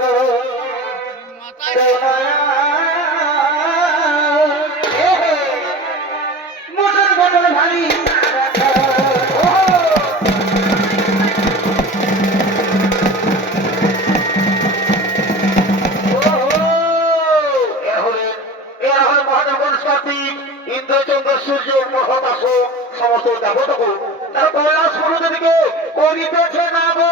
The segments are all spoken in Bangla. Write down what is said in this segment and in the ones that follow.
গো মোটর মোটর ভারী ইন্দ্রচন্দ্র সূর্য মহাকাশ সমস্ত দেবতা তার কৈলাস পর্বতটিকে করিতেছে না গো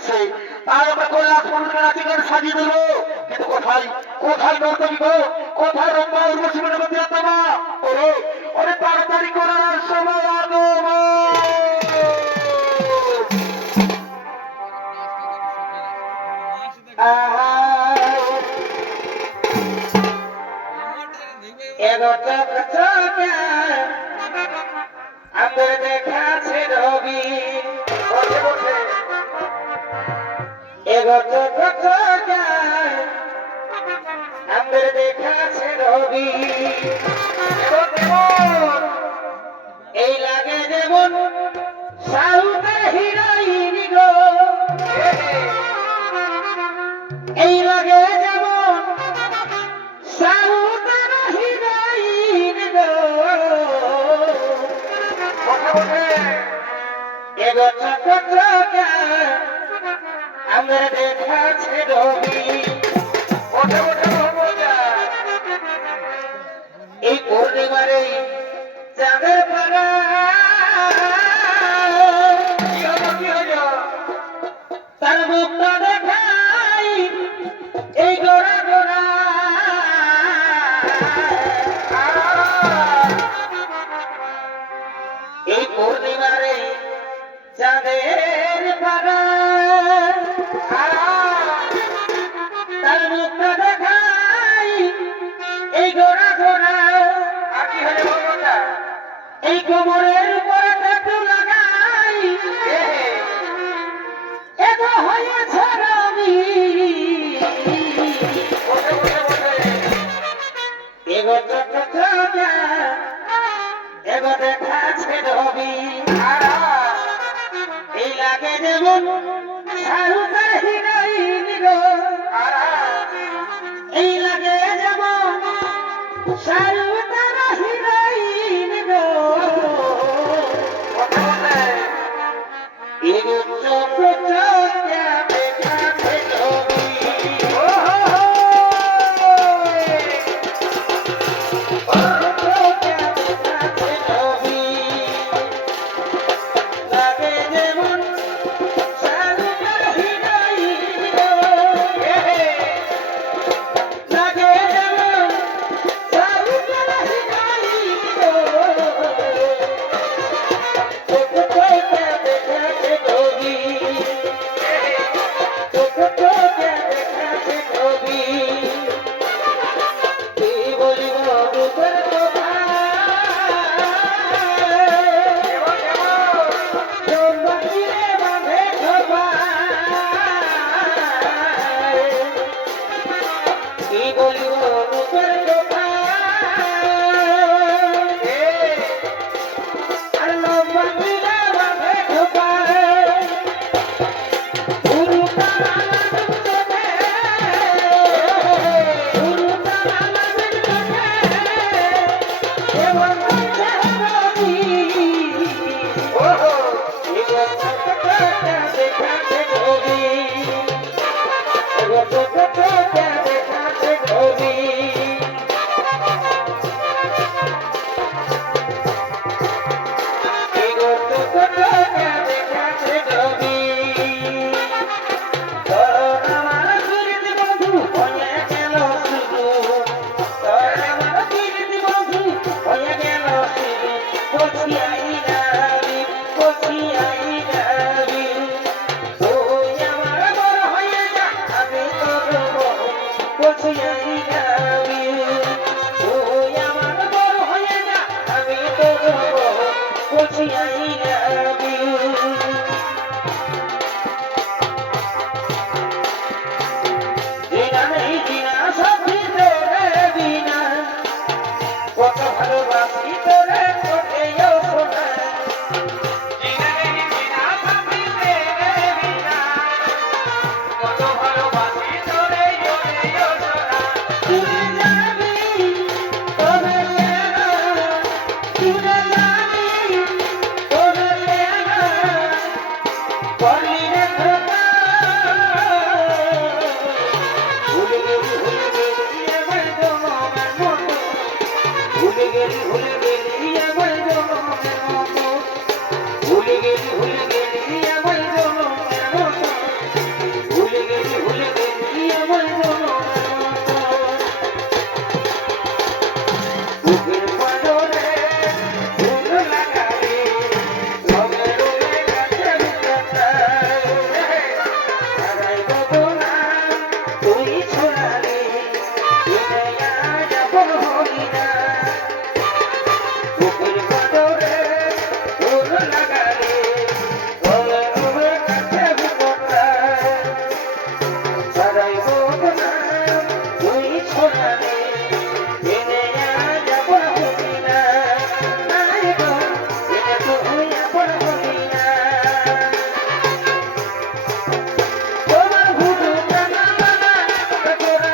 আসছে, তাই আমরা কৈলাস পর্বতকে নাচি গান সাজিয়ে দেবো। কিন্তু কোথায় কোথায় নর্তকী গো, কোথায় রম্ভা উর্বশী মেনকা তিলোত্তমা? ওরে ওরে তাড়াতাড়ি করে সময় আগমন। আমার দেখাছে রবি আমার দেখাছে রবি এই লাগে যেমন সাউথের হিরোইন গো, এই লাগে যেমন সাউথের হিরোইন গো। আমরা দেখাছে রবি এই পূর্ণিমারে চাঁদের পাড়া তার মুখটা দেখাই এই গোড়া গোড়া এই পূর্ণিমারে চাঁদের পাড়া তার মুখটা দেখাই এই গোড়া গোড়া এই কোমরের উপরে ট্যাটু লাগাই এত হয়েছে রবি এগো এগো দেখাছে রবি এই লাগে যেমন সাউথের হিরোইন গো, এই লাগে যেমন সাউথের হিরোইন গো। এগো চোখ চোখে দেখাছে রবি লাগে যেমন সাউথের হিরোইন গো, লাগে যেমন সাউথের তুই ছড়ালে যাব হই না বুকের ভেতরে ফুল লাগালে বলে রবে কাছে বুকটা সারাই বদনা তুই ছড়ালে যাব হই না নাই গো এটা তুই আপন হই না তোমার ভুরু জানা মানা তোরা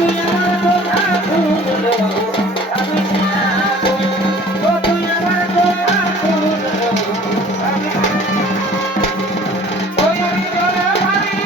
তুই আমার কথা শুনলো ভাবিস না তুই ও তুই আমার কথা শুনলো ভাবিস না ওই আমি বলে ভাবি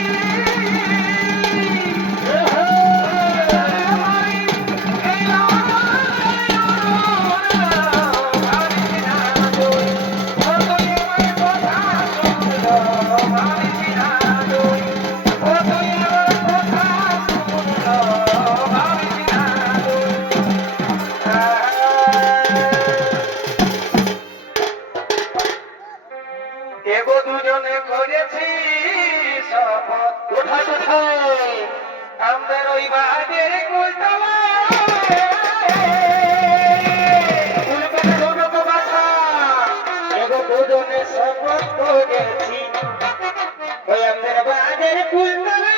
এগো দুজনে করেছি শপথ কোথায় কোথায় আমাদের ওই বাজের কুলতলা কুলকাতা রৌনক বাসা এগো দুজনে শপথ করেছি ওই আমাদের বাজের কুলতলা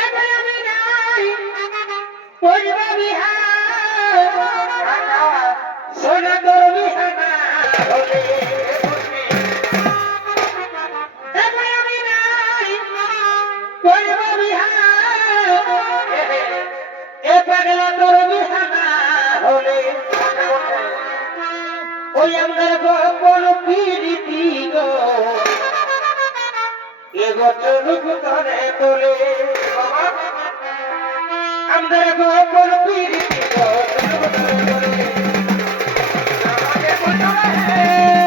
এবার আমি নাই করিবা বিহার সোনা তোর বিহানা হলে এবার আমি নাই করিবা বিহার এ পাগলা তোর বিহানা হলে ওই আমাদের গোপন পিরিতি গো এগো চলুক ধরে তোলে আমাদের গোপন পিরিতি গো চলুক ধরে তোলে আমাদের গোপন